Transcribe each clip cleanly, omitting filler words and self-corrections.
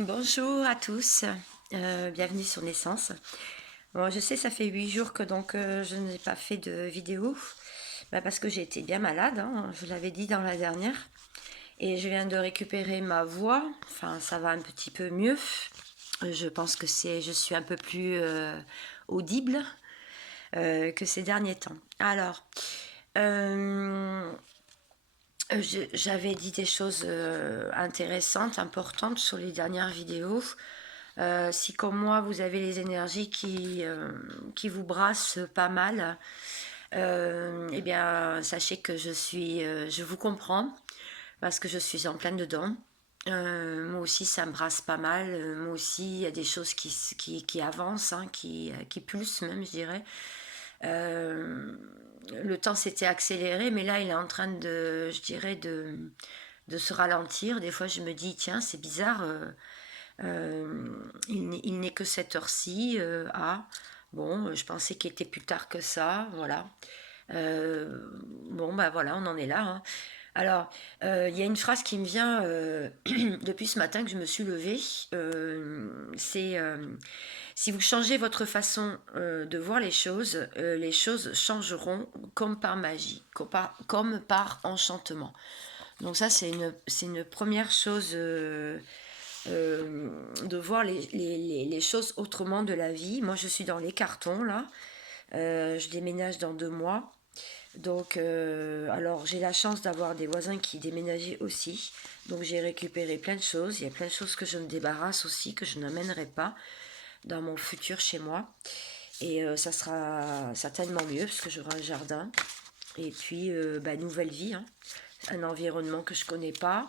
Bonjour à tous, bienvenue sur Naissance. Bon, je sais, ça fait 8 jours que je n'ai pas fait de vidéo, parce que j'ai été bien malade, hein, je l'avais dit dans la dernière, et je viens de récupérer ma voix, enfin ça va un petit peu mieux. Je pense que je suis un peu plus audible que ces derniers temps. Alors, euh, j'avais dit des choses intéressantes, importantes sur les dernières vidéos. Si comme moi vous avez les énergies qui vous brassent pas mal, eh bien sachez que je vous comprends parce que je suis en pleine dedans. Moi aussi ça me brasse pas mal. Moi aussi il y a des choses qui avancent, hein, qui pulsent même je dirais. Euh, le temps s'était accéléré, mais là il est en train de, je dirais, de se ralentir. Des fois je me dis tiens c'est bizarre. Il n'est que cette heure-ci. Bon, je pensais qu'il était plus tard que ça. Voilà. Bon, bah voilà, on en est là, hein. Alors, il y a une phrase qui me vient depuis ce matin que je me suis levée. C'est si vous changez votre façon de voir les choses changeront comme par magie, comme par enchantement. Donc ça, c'est une première chose de voir les choses autrement de la vie. Moi, je suis dans les cartons, là. Je déménage dans 2 mois. Donc, alors, j'ai la chance d'avoir des voisins qui déménageaient aussi. Donc, j'ai récupéré plein de choses. Il y a plein de choses que je me débarrasse aussi, que je n'amènerai pas dans mon futur chez moi. Et ça sera certainement mieux, parce que j'aurai un jardin. Et puis, nouvelle vie, hein. Un environnement que je connais pas,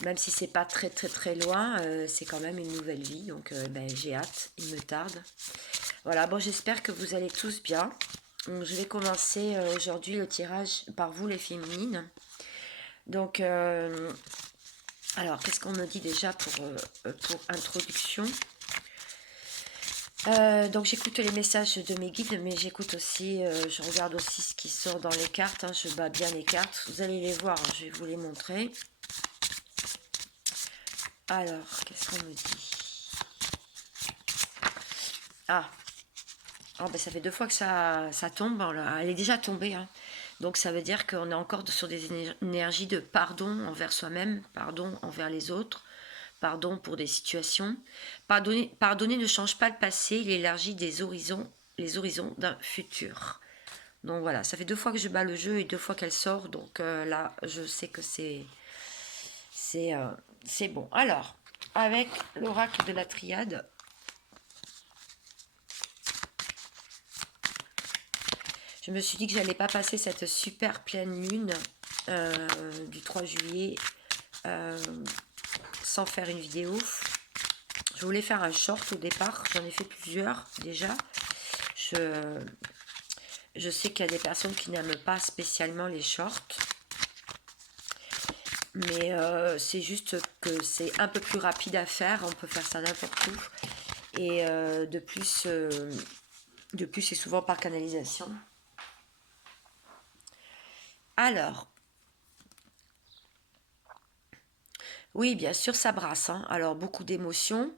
même si c'est pas très très très loin, c'est quand même une nouvelle vie. Donc j'ai hâte, il me tarde. Voilà, bon j'espère que vous allez tous bien. Donc, je vais commencer aujourd'hui le tirage par vous les féminines. Donc alors qu'est-ce qu'on me dit déjà pour introduction. Donc j'écoute les messages de mes guides, mais j'écoute aussi, je regarde aussi ce qui sort dans les cartes, hein, je bats bien les cartes, vous allez les voir, hein, je vais vous les montrer. Alors, qu'est-ce qu'on me dit? Ah, oh, ben ça fait 2 fois que ça tombe. Elle est déjà tombée, hein. Donc ça veut dire qu'on est encore sur des énergies de pardon envers soi-même, pardon envers les autres, pardon pour des situations. Pardonner ne change pas le passé, il élargit les horizons d'un futur. Donc voilà, ça fait 2 fois que je bats le jeu et 2 fois qu'elle sort. Donc là, je sais que c'est c'est bon. Alors, avec l'oracle de la triade, je me suis dit que j'allais pas passer cette super pleine lune du 3 juillet sans faire une vidéo. Je voulais faire un short au départ, j'en ai fait plusieurs déjà. Je sais qu'il y a des personnes qui n'aiment pas spécialement les shorts, mais c'est juste que c'est un peu plus rapide à faire, on peut faire ça n'importe où. Et de plus, c'est souvent par canalisation. Alors, oui, bien sûr, ça brasse, hein. Alors, beaucoup d'émotions.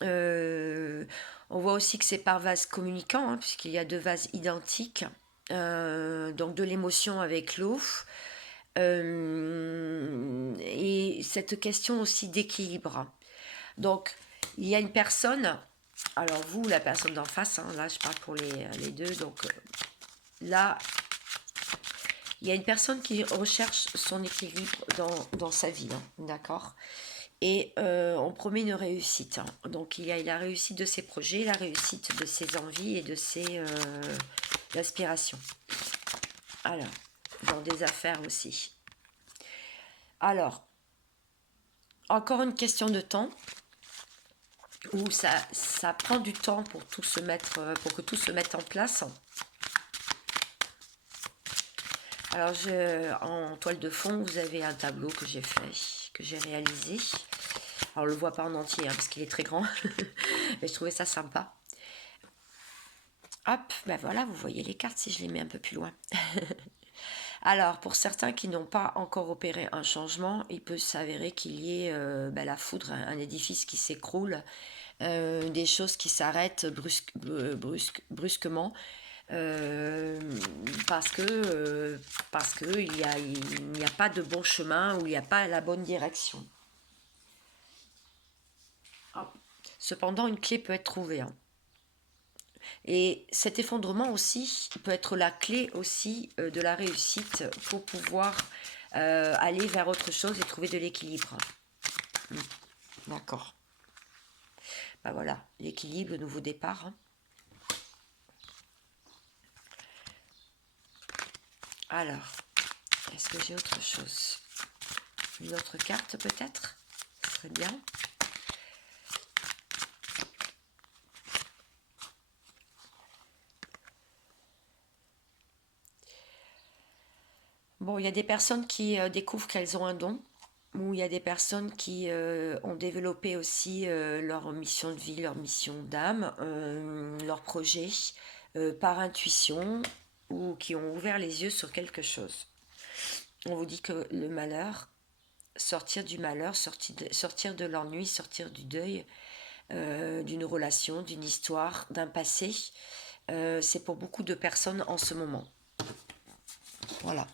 On voit aussi que c'est par vase communicant, hein, puisqu'il y a 2 vases identiques. Donc, de l'émotion avec l'eau. Et cette question aussi d'équilibre. Donc, il y a une personne, alors vous, la personne d'en face, hein, là je parle pour les deux, donc là, il y a une personne qui recherche son équilibre dans sa vie, hein, d'accord. Et on promet une réussite, hein. Donc il y a la réussite de ses projets, la réussite de ses envies et de ses aspirations. Alors, dans des affaires aussi. Alors, encore une question de temps, où ça prend du temps pour pour que tout se mette en place. Alors, en toile de fond, vous avez un tableau que j'ai fait, que j'ai réalisé. Alors, on le voit pas en entier, hein, parce qu'il est très grand, mais je trouvais ça sympa. Hop, ben voilà, vous voyez les cartes si je les mets un peu plus loin. Alors, pour certains qui n'ont pas encore opéré un changement, il peut s'avérer qu'il y ait la foudre, un édifice qui s'écroule, des choses qui s'arrêtent brusquement, euh, parce que, il n'y a pas de bon chemin ou il n'y a pas la bonne direction. Ah. Cependant, une clé peut être trouvée, hein. Et cet effondrement aussi peut être la clé aussi de la réussite pour pouvoir aller vers autre chose et trouver de l'équilibre. D'accord. Ben voilà, l'équilibre, le nouveau départ, hein. Alors, est-ce que j'ai autre chose? Une autre carte peut-être? Ce serait bien. Bon, il y a des personnes qui découvrent qu'elles ont un don, ou il y a des personnes qui ont développé aussi leur mission de vie, leur mission d'âme, leur projet par intuition, ou qui ont ouvert les yeux sur quelque chose. On vous dit que le malheur, sortir du malheur, sortir de l'ennui, sortir du deuil, d'une relation, d'une histoire, d'un passé, c'est pour beaucoup de personnes en ce moment. Voilà.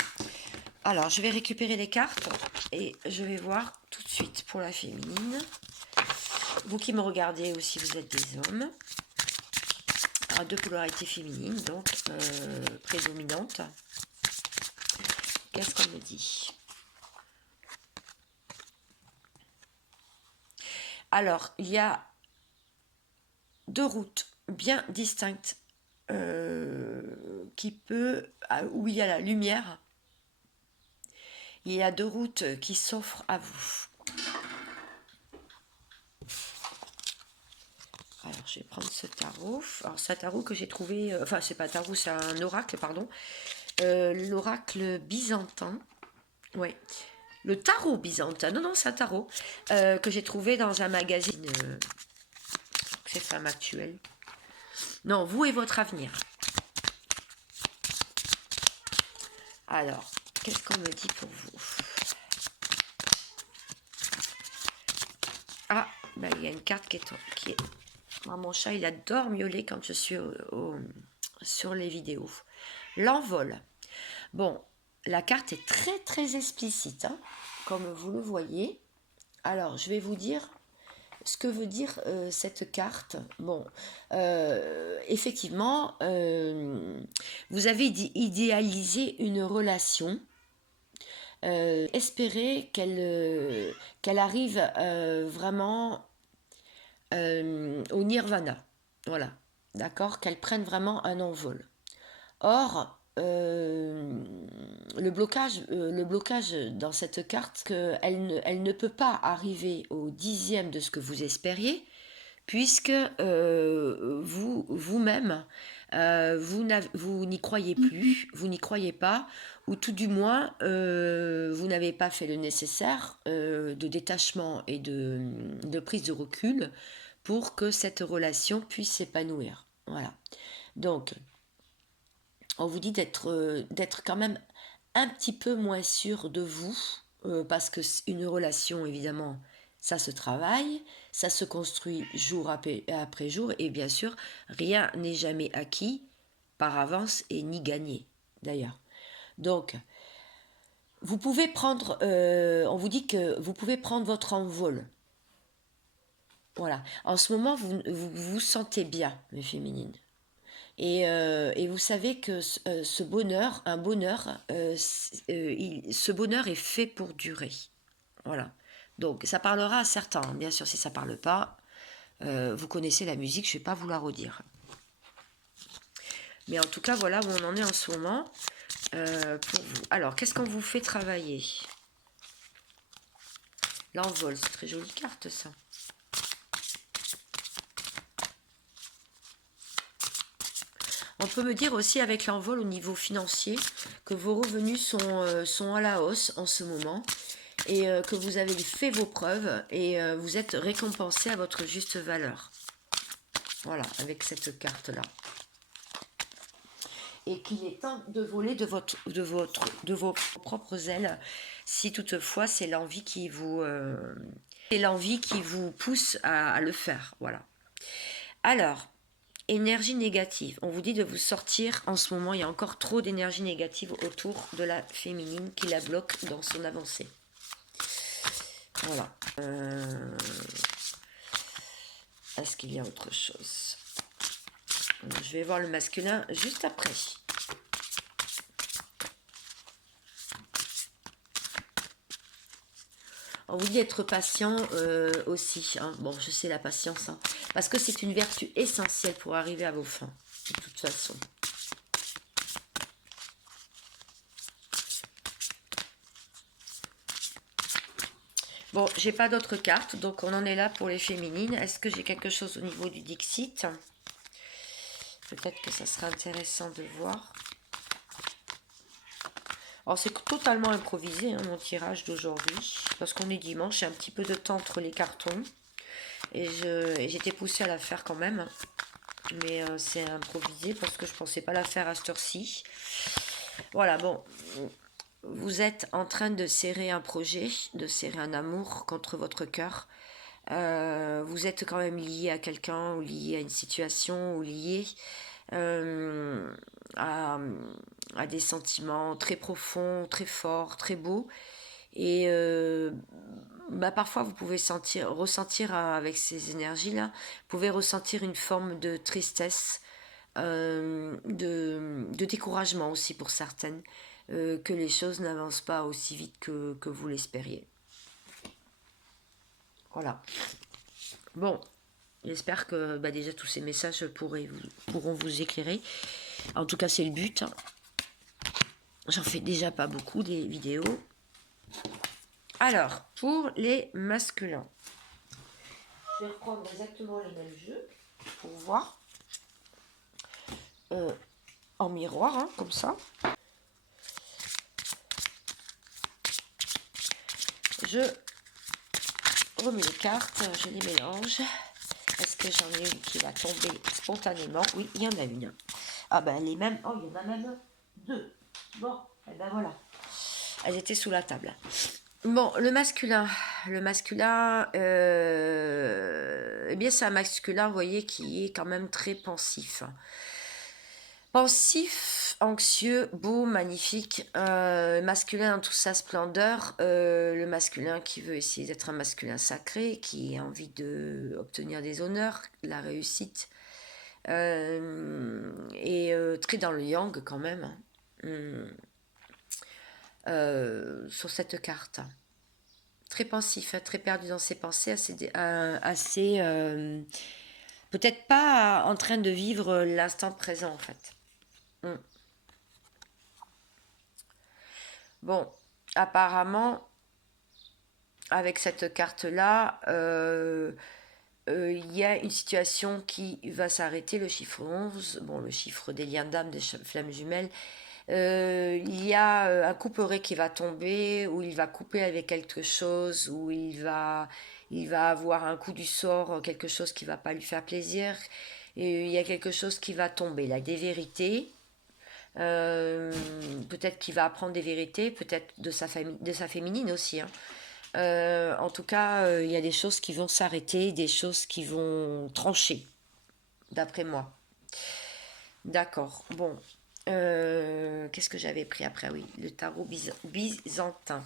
Alors, je vais récupérer les cartes et je vais voir tout de suite pour la féminine. Vous qui me regardez aussi, vous êtes des hommes. Alors, deux polarités féminines, donc prédominantes. Qu'est-ce qu'on me dit? Alors, il y a deux routes bien distinctes où il y a la lumière. Il y a deux routes qui s'offrent à vous. Alors, je vais prendre ce tarot. Alors, c'est un tarot que j'ai trouvé... enfin, c'est pas un tarot, c'est un oracle, pardon. L'oracle byzantin. Ouais. Le tarot byzantin. Non, c'est un tarot que j'ai trouvé dans un magazine. C'est Femme Actuelle. Non, vous et votre avenir. Alors, qu'est-ce qu'on me dit pour vous? Ah, ben, il y a une carte qui est... Moi, mon chat, il adore miauler quand je suis sur les vidéos. L'envol. Bon, la carte est très très explicite, hein, comme vous le voyez. Alors, je vais vous dire ce que veut dire cette carte. Bon, effectivement, vous avez idéalisé une relation. Espérer qu'elle arrive vraiment au nirvana. Voilà, d'accord, qu'elle prenne vraiment un envol. Or, le blocage dans cette carte, elle ne peut pas arriver au 10e de ce que vous espériez, puisque vous-même, vous n'y croyez plus, vous n'y croyez pas, ou tout du moins, vous n'avez pas fait le nécessaire de détachement et de prise de recul pour que cette relation puisse s'épanouir. Voilà. Donc, on vous dit d'être quand même un petit peu moins sûr de vous, parce que une relation, évidemment, ça se travaille, ça se construit jour après jour, et bien sûr, rien n'est jamais acquis par avance et ni gagné, d'ailleurs. Donc, vous pouvez prendre, on vous dit que vous pouvez prendre votre envol. Voilà. En ce moment, vous sentez bien, les féminines. Et vous savez que ce bonheur, ce bonheur est fait pour durer. Voilà. Donc, ça parlera à certains. Bien sûr, si ça ne parle pas, vous connaissez la musique, je ne vais pas vous la redire. Mais en tout cas, voilà où on en est en ce moment pour vous. Alors, qu'est-ce qu'on vous fait travailler? L'envol, c'est très jolie carte, ça. On peut me dire aussi avec l'envol au niveau financier que vos revenus sont à la hausse en ce moment et que vous avez fait vos preuves et vous êtes récompensé à votre juste valeur. Voilà, avec cette carte-là. et qu'il est temps de voler de vos propres ailes, si toutefois c'est l'envie qui vous pousse à le faire. Voilà. Alors, énergie négative. On vous dit de vous sortir. En ce moment, il y a encore trop d'énergie négative autour de la féminine qui la bloque dans son avancée. Voilà. Est-ce qu'il y a autre chose? Je vais voir le masculin juste après. On vous dit d'être patient aussi. Hein. Bon, je sais la patience. Hein, parce que c'est une vertu essentielle pour arriver à vos fins. De toute façon. Bon, j'ai pas d'autres cartes. Donc, on en est là pour les féminines. Est-ce que j'ai quelque chose au niveau du Dixit? Peut-être que ça sera intéressant de voir. Alors c'est totalement improvisé mon tirage d'aujourd'hui, parce qu'on est dimanche, j'ai un petit peu de temps entre les cartons, et j'étais poussée à la faire quand même, mais c'est improvisé parce que je pensais pas la faire à cette heure-ci. Voilà, bon, vous êtes en train de serrer un projet, de serrer un amour contre votre cœur. Vous êtes quand même lié à quelqu'un, ou lié à une situation, ou lié à des sentiments très profonds, très forts, très beaux. Et parfois, vous pouvez ressentir avec ces énergies-là, vous pouvez ressentir une forme de tristesse, de découragement aussi pour certaines, que les choses n'avancent pas aussi vite que vous l'espériez. Voilà. Bon, j'espère que déjà tous ces messages pourront vous éclairer. En tout cas, c'est le but. J'en fais déjà pas beaucoup des vidéos. Alors, pour les masculins, je vais reprendre exactement le même jeu pour voir en miroir, comme ça. Je remets les cartes, je les mélange. Est-ce que j'en ai une qui va tomber spontanément? Oui, il y en a une. Ah ben les mêmes. Oh, il y en a même deux. Bon, et ben voilà. Elles étaient sous la table. Bon, le masculin. Le masculin, eh bien c'est un masculin, vous voyez, qui est quand même très pensif. Pensif, anxieux, beau, magnifique, masculin dans toute sa splendeur, le masculin qui veut essayer d'être un masculin sacré, qui a envie d'obtenir des honneurs, la réussite, et très dans le yang quand même, sur cette carte. Très pensif, très perdu dans ses pensées, assez peut-être pas en train de vivre l'instant présent en fait. Bon, apparemment, avec cette carte-là, il y a une situation qui va s'arrêter, le chiffre 11, bon, le chiffre des liens d'âme, des flammes jumelles. Il y a un couperet qui va tomber, où il va couper avec quelque chose, où il va avoir un coup du sort, quelque chose qui va pas lui faire plaisir. Et il y a quelque chose qui va tomber, là, des vérités. Peut-être qu'il va apprendre des vérités, peut-être de sa féminine aussi. En tout cas, il y a des choses qui vont s'arrêter, des choses qui vont trancher, d'après moi. D'accord. Bon. Qu'est-ce que j'avais pris après? Oui, le tarot byzantin.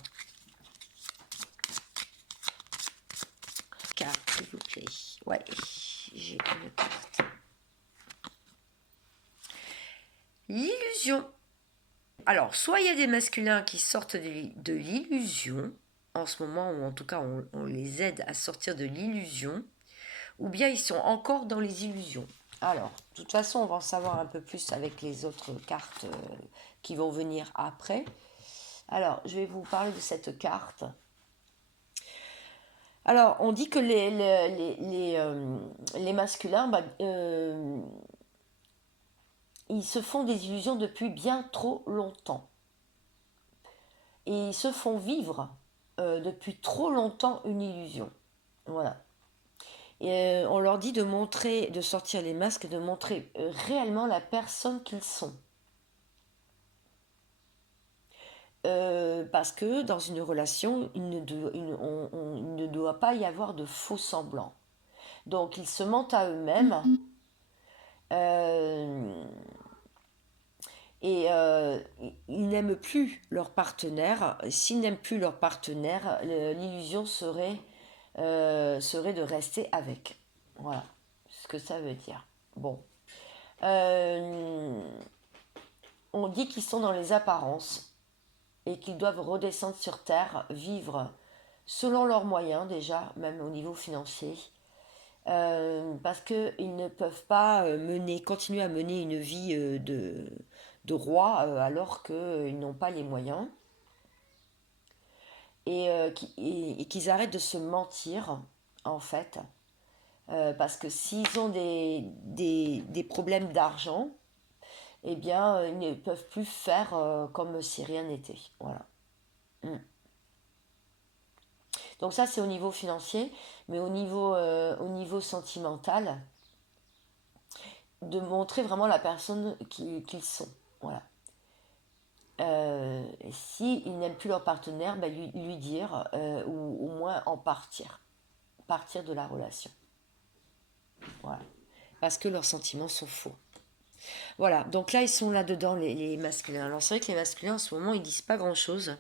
Carte, s'il vous plaît. Ouais, j'ai une carte. L'illusion. Alors, soit il y a des masculins qui sortent de l'illusion, en ce moment, ou en tout cas on les aide à sortir de l'illusion, ou bien ils sont encore dans les illusions. Alors, de toute façon, on va en savoir un peu plus avec les autres cartes qui vont venir après. Alors, je vais vous parler de cette carte. Alors, on dit que les masculins, ils se font des illusions depuis bien trop longtemps. Et ils se font vivre depuis trop longtemps une illusion. Voilà. Et on leur dit de sortir les masques, de montrer réellement la personne qu'ils sont. parce que dans une relation, il ne doit pas y avoir de faux semblants. Donc ils se mentent à eux-mêmes euh, et ils n'aiment plus leur partenaire. S'ils n'aiment plus leur partenaire, l'illusion serait de rester avec. Voilà ce que ça veut dire. Bon. Euh, on dit qu'ils sont dans les apparences et qu'ils doivent redescendre sur Terre, vivre selon leurs moyens déjà, même au niveau financier, parce qu'ils ne peuvent pas continuer à mener une vie de roi alors qu'ils n'ont pas les moyens, et qu'ils arrêtent de se mentir, en fait, parce que s'ils ont des problèmes d'argent, eh bien, ils ne peuvent plus faire comme si rien n'était. Voilà. Mm. Donc ça, c'est au niveau financier, mais au niveau sentimental, de montrer vraiment la personne qu'ils sont. Voilà. S'ils n'aiment plus leur partenaire, ben lui dire, ou au moins en partir. Partir de la relation. Voilà. Parce que leurs sentiments sont faux. Voilà, donc là, ils sont là-dedans, les masculins. Alors c'est vrai que les masculins, en ce moment, ils disent pas grand-chose.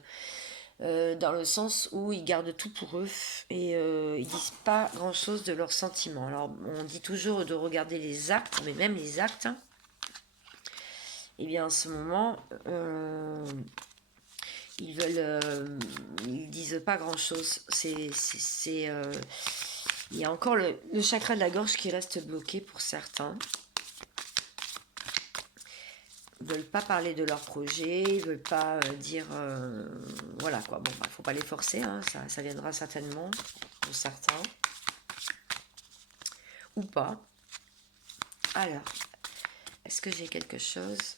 Dans le sens où ils gardent tout pour eux et ils disent pas grand chose de leurs sentiments. Alors on dit toujours de regarder les actes, mais même les actes, et bien en ce moment, ils disent pas grand chose. Il y a encore le chakra de la gorge qui reste bloqué pour certains. Ils veulent pas parler de leur projet, ils veulent pas dire voilà quoi. Bon, bah, faut pas les forcer, hein, ça viendra certainement pour certains ou pas. Alors, est-ce que j'ai quelque chose?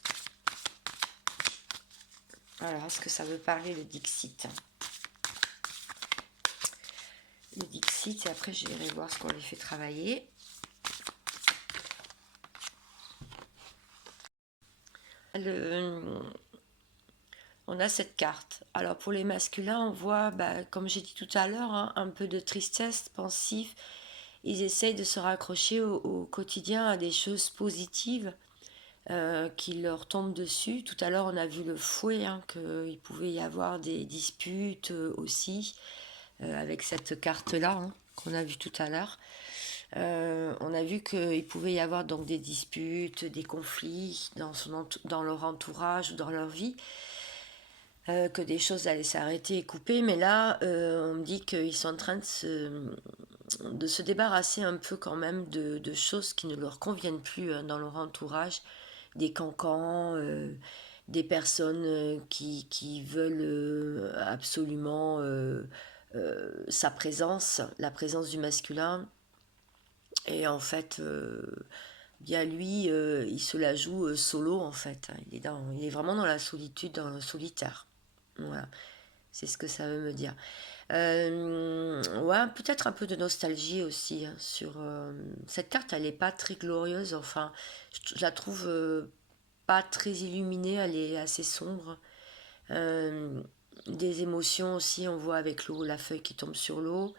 Alors, est-ce que ça veut parler le Dixit? Le Dixit, et après j'irai voir ce qu'on les fait travailler. On a cette carte. Alors pour les masculins, on voit, bah, comme j'ai dit tout à l'heure, hein, un peu de tristesse, pensif. Ils essayent de se raccrocher au quotidien à des choses positives qui leur tombent dessus. Tout à l'heure, on a vu le fouet, hein, qu'il pouvait y avoir des disputes aussi, avec cette carte-là, hein, qu'on a vu tout à l'heure. On a vu qu'il pouvait y avoir donc des disputes, des conflits dans leur entourage ou dans leur vie, que des choses allaient s'arrêter et couper, mais là, on me dit qu'ils sont en train de se débarrasser un peu quand même de choses qui ne leur conviennent plus dans leur entourage, des cancans, des personnes qui veulent absolument sa présence, la présence du masculin, et en fait, bien lui, il se la joue solo en fait. Il est vraiment dans la solitude, dans le solitaire. Voilà, c'est ce que ça veut me dire. Ouais, peut-être un peu de nostalgie aussi hein, sur cette carte. Elle n'est pas très glorieuse. Enfin, je la trouve pas très illuminée. Elle est assez sombre. Euh, des émotions aussi, on voit avec l'eau, la feuille qui tombe sur l'eau.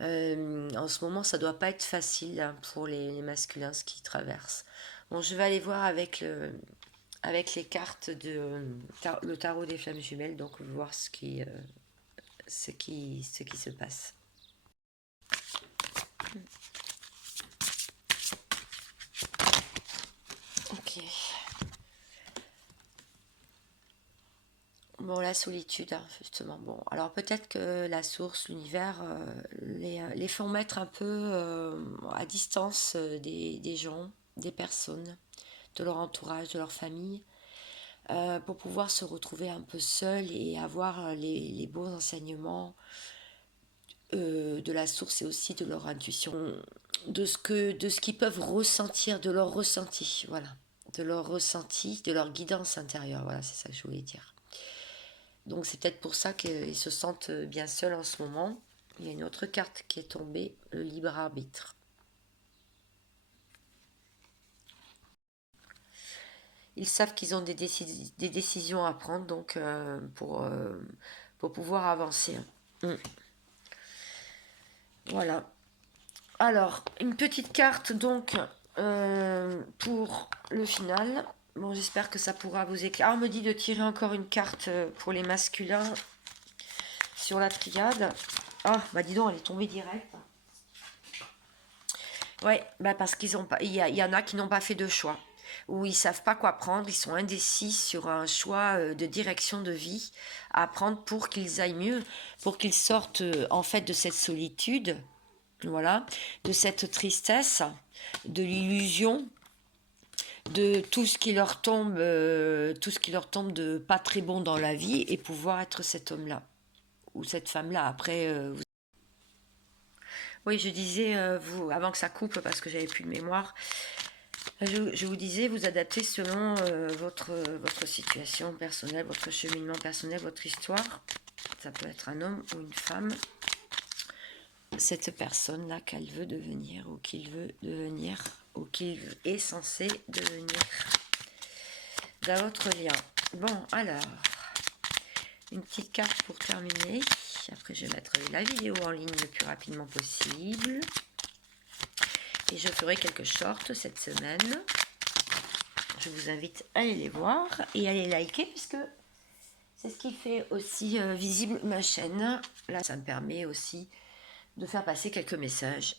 En ce moment, ça doit pas être facile hein, pour les masculins ce qu'ils traversent. Bon, je vais aller voir avec les cartes le tarot des flammes jumelles, donc voir ce qui se passe. Ok. Bon, la solitude, hein, justement. Bon, alors peut-être que la source, l'univers, les font mettre un peu à distance des gens, des personnes, de leur entourage, de leur famille, pour pouvoir se retrouver un peu seuls et avoir les beaux enseignements de la source et aussi de leur intuition, de ce qu'ils peuvent ressentir, de leur ressenti, voilà, de leur ressenti, de leur guidance intérieure, voilà, c'est ça que je voulais dire. Donc c'est peut-être pour ça qu'ils se sentent bien seuls en ce moment. Il y a une autre carte qui est tombée, le libre arbitre. ils savent qu'ils ont des décisions à prendre, donc pour pouvoir avancer. Mm. Voilà. Alors, une petite carte donc pour le final. Bon, j'espère que ça pourra vous éclairer. Ah, on me dit de tirer encore une carte pour les masculins sur la triade. Ah, bah dis donc, elle est tombée direct. Ouais, bah parce qu'ils ont pas, il y en a qui n'ont pas fait de choix, ou ils savent pas quoi prendre, ils sont indécis sur un choix de direction de vie à prendre pour qu'ils aillent mieux, pour qu'ils sortent en fait de cette solitude, voilà, de cette tristesse, de l'illusion, de tout ce qui leur tombe de pas très bon dans la vie et pouvoir être cet homme-là ou cette femme-là. Après, oui, je disais vous avant que ça coupe parce que j'avais plus de mémoire. Je vous disais, vous adaptez selon votre situation personnelle, votre cheminement personnel, votre histoire. Ça peut être un homme ou une femme. Cette personne-là qu'elle veut devenir ou qu'il veut devenir ou qu'il est censé devenir dans votre lien. Bon, alors, une petite carte pour terminer. Après, je vais mettre la vidéo en ligne le plus rapidement possible. Et je ferai quelques shorts cette semaine. Je vous invite à aller les voir et à les liker puisque c'est ce qui fait aussi visible ma chaîne. Là, ça me permet aussi de faire passer quelques messages.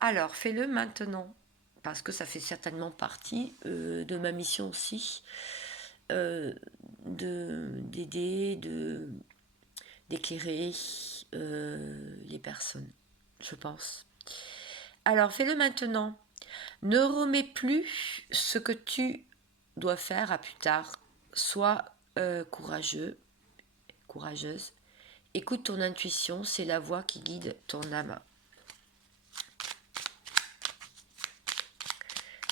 Alors, fais-le maintenant parce que ça fait certainement partie de ma mission aussi d'aider, d'éclairer les personnes, je pense. Alors, fais-le maintenant. Ne remets plus ce que tu dois faire à plus tard. Sois courageux, courageuse. Écoute ton intuition, c'est la voix qui guide ton âme.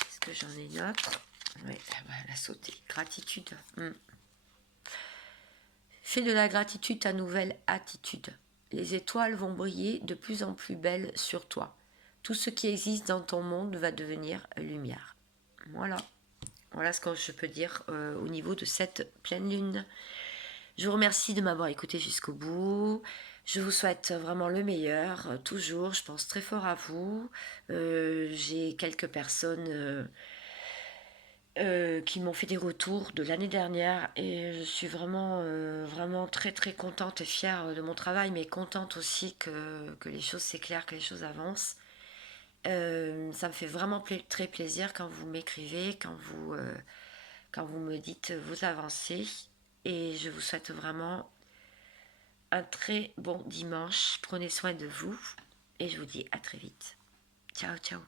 Est-ce que j'en ai une autre? Oui, elle a sauté. Gratitude. Fais de la gratitude ta nouvelle attitude. Les étoiles vont briller de plus en plus belles sur toi. Tout ce qui existe dans ton monde va devenir lumière. Voilà. Voilà ce que je peux dire au niveau de cette pleine lune. Je vous remercie de m'avoir écouté jusqu'au bout. Je vous souhaite vraiment le meilleur, toujours. Je pense très fort à vous. J'ai quelques personnes qui m'ont fait des retours de l'année dernière et je suis vraiment, vraiment très très contente et fière de mon travail, mais contente aussi que les choses s'éclairent, que les choses avancent. Ça me fait vraiment très plaisir quand vous m'écrivez, quand vous me dites vous avancez. Et je vous souhaite vraiment un très bon dimanche. Prenez soin de vous et je vous dis à très vite. Ciao, ciao.